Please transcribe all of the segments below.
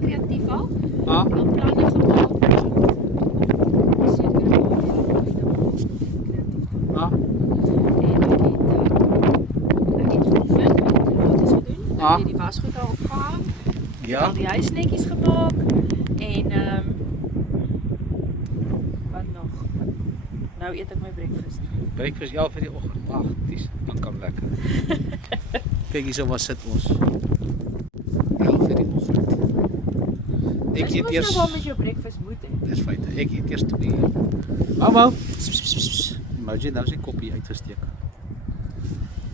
baie kreatief al. Ah, Ek het planne gemaak. Seker kreatief. ah, En ek het geoefen, ek het pilates gedoen, ek Ah. het die wasgoed al opgehang, ja. al die huis netjies gemaak en wat nog? Nou eet ek my breakfast. Breakfast 11 in die oggend. Ag, dis kan lekker. Kyk hierso waar sit ons. 11 in die oggend. Ek eet Dis eers. nou waar met jou breakfast moet hê. Dis feite. Ek eet eers 2 uur. Mau. Imagine nou sy koppie uitgesteek.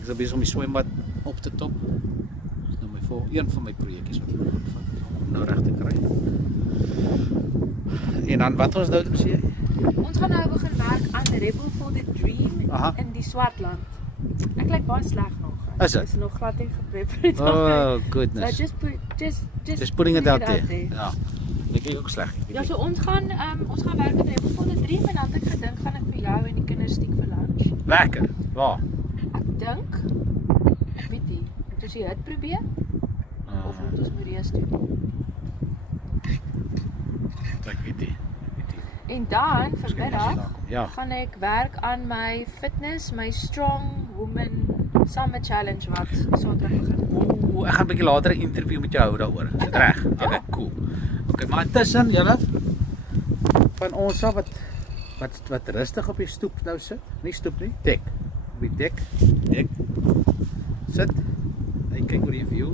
Ek is besig om die swembad op te top. Dis nou een van my projekkies wat ek moet vat om nou reg te kry. En dan wat ons nou doen sê jy? Ons gaan nou begin werk aan Rebel for the Dream Aha. in die Swartland. Ek lyk baie sleg nog. Is dit? Is nog glad nie geprep. Oh So goodness. just Putting it out there. there. Ja. Ek kyk ook sleg. Ja, so ons gaan werk aan Rebel for the Dream en dan het ek gedink gaan ek vir jou en die kinders stiek vir lunch. Lekker. Waar? Ek dink, ek weet nie, moet ons die hut probeer of moet ons Moreas toe? Ek weet nie. En dan vanmiddag Ja. gaan ek werk aan my fitness, my Strong Woman Summer Challenge wat Saterdag begin. Ooh, ek gaan 'n bietjie later 'n interview met jou hou daaroor. Is dit reg? Okay, cool. Okay, maar intussen julle van ons af wat rustig op die stoep nou sit. Nie stoep nie, dek. Op die dek. Sit. En kyk oor die view.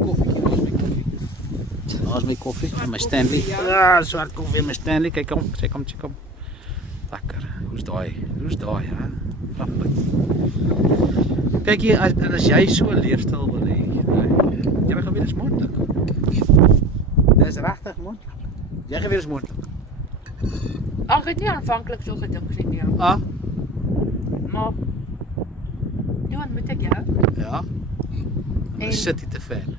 Koffietjie, daar's my koffie. Daar's my koffie en my Stanley. Ja, swart koffie en my Stanley. Kyk kom, check hom. Lekker. Hoe's daai, hè? Flappie. Kyk hier, as jy so 'n leefstyl wil hê, jy gaan weer eens moontlik. Dis regtig moontlik. Jy gaan weer eens moontlik. Ag, ek het nie aanvanklik so gedink nie, ja. Ah, Maar toe ontmoet ek jou ja. En- En sit hier te fan.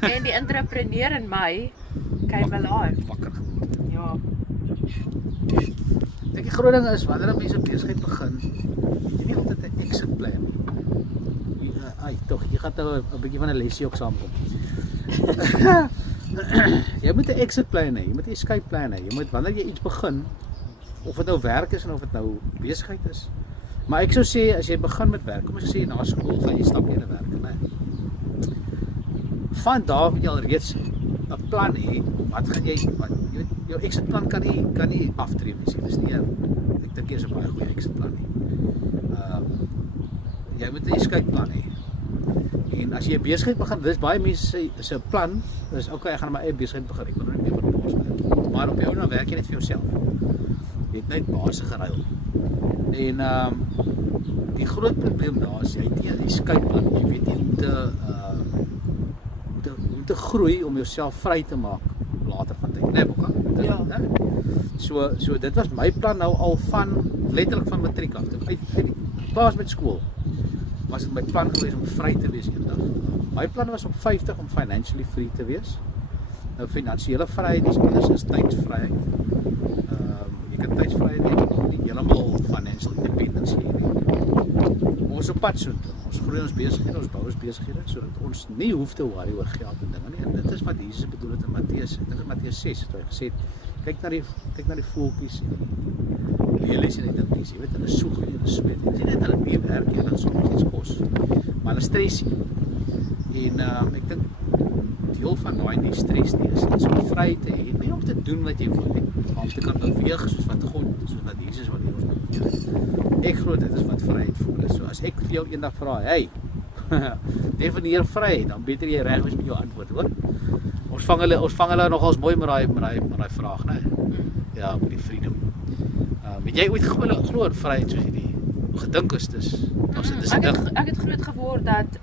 en die entrepreneur in my came alive. Wakker geword. Ja. Ek die groot ding is wanneer 'n mens 'n besigheid begin, jy nie altyd 'n exit plan nie. Jy gaan nou 'n bietjie van 'n lesie ook saamkom. Jy moet 'n exit plan hê, jy moet 'n escape plan hê. Jy moet wanneer jy iets begin, of dit nou werk is en of dit nou besigheid is. Maar ek sou sê as jy begin met werk, kom ons sê na skool gaan jy stap jy in werk, né? Van daar moet jy al reeds 'n plan hê. Wat gaan jy weet jou exit plan kan nie aftree nie. Dis nie ek dink jy's 'n baie goeie exit plan nie. Jy moet 'n escape plan hê. En as jy 'n besigheid begin, dis baie mense se 'n plan, is okay, ek gaan my eie besigheid begin. Ek wil nou nie meer van ons werk. Maar op jou nou werk jy net vir jouself. Jy het net basis geruil. En die groot probleem daar is jy het nie 'n escape plan. Jy weet nie hoe te groei om jouself vry te maak later van tyd. Nee, Bokka. Ja. So dit was my plan nou al van letterlik van matriek af. Toe uit die plaas met skool. Was dit my plan gewees om vry te wees eendag. My plan was om 50 om financially free te wees. Nou finansiële vryheid is anders as tydsvryheid. Jy kan tydsvryheid hê, maar nog nie heeltemal financial independence hê nie. Ons op pad soontoe. Ons groei ons besighede, ons bou ons besighede sodat ons nie hoef te worry oor geld en dinge nie. En dit is wat Jesus bedoel het in Matteus. Dit is Matteus 6 wat hy gesê het. Kyk na die voeltjies en die lelies en die dingetjies. Jy weet hulle soeg en hulle sweet. Dit is nie net hulle nie werk nie, hulle soms iets kos. Maar hulle stres nie. En ek dink deel van daai nie stres nie is om vry te hê, nie om te doen wat jy wil nie, maar om te kan beweeg soos wat Jesus wat ons beweeg. Ek glo dit is wat vryheid voel is. So as ek vir jou eendag vra, hey, definieer vryheid, dan beter jy reg wees met jou antwoord, hoor. Ons vang hulle nogals mooi met daai vraag, né? Ja, met die freedom. Het jy ooit glo in vryheid soos hierdie gedink is dis? Ek het groot geword dat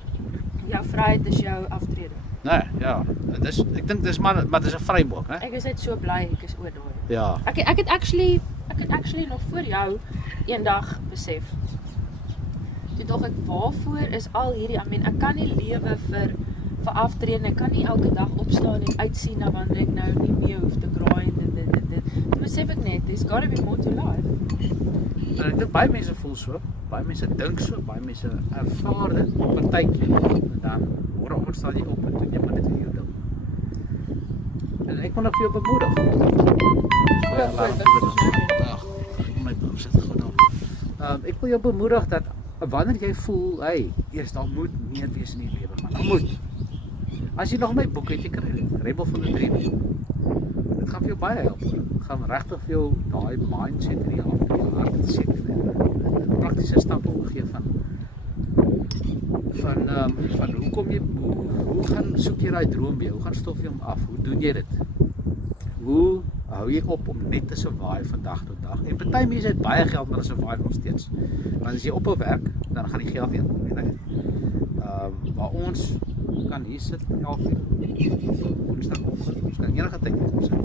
jou vryheid is jou aftrede. Nee, ja. Ek dink dis maar dis 'n framework, né? Ek is net so bly ek is oor daai. Ja. Ek het actually nog voor jou eendag besef. Toe dog ek, waarvoor is al hierdie, ek kan nie lewe vir aftrede, ek kan nie elke dag opstaan en uitsien na wanneer ek nou nie meer hoef te kraai en dit. Toe besef ek net, there's gotta be more to life. En ek dink baie mense voel so, baie mense dink so, baie mense ervaar dit partykeer en dan môreoggend staan jy op en doen jy maar net vir jou ding. En ek wil nog vir jou bemoedig. Ja, goed, dit is Ek wil jou bemoedig dat wanneer jy voel, hey, eers daar moet meer wees in die lewe, man. Daar moet. As jy nog my boek het, jy kry dit, Rebel van the Dream. Dit gaan vir jou baie help. Dit gaan regtig vir jou daai mindset in die hart set en praktiese stappe gee van hoe kom jy, hoe gaan soek jy daai droom weer? Hoe gaan stof jy hom af? Hoe doen jy dit? Hoe hou jy op om net te survive van dag tot dag? En party mense het baie geld, maar hulle survive nog steeds. Want as jy ophou werk, dan gaan die geld weer, weet ek. Waar ons kan hier sit 11 uur, woensdagoggend, ons kan enige tyd hier sit.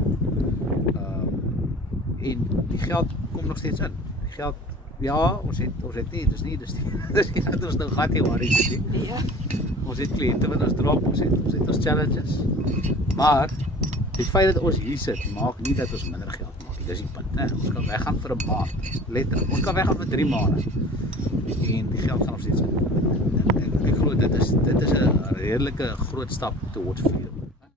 En die geld kom nog steeds in. Die geld, ja, ons het nie, dis nie dat ons nou gat hier waar is dit nie. Ja. Ons het kliënte wat ons drop, ons het ons challenges. Maar die feit dat ons hier sit, maak nie dat ons minder geld maak. Dis die punt, né? Ons kan weggaan vir 'n maand, letterlik. Ons kan weggaan vir 3 maande. En die geld gaan nog steeds in. En ek glo dit is 'n redelike groot stap towards freedom.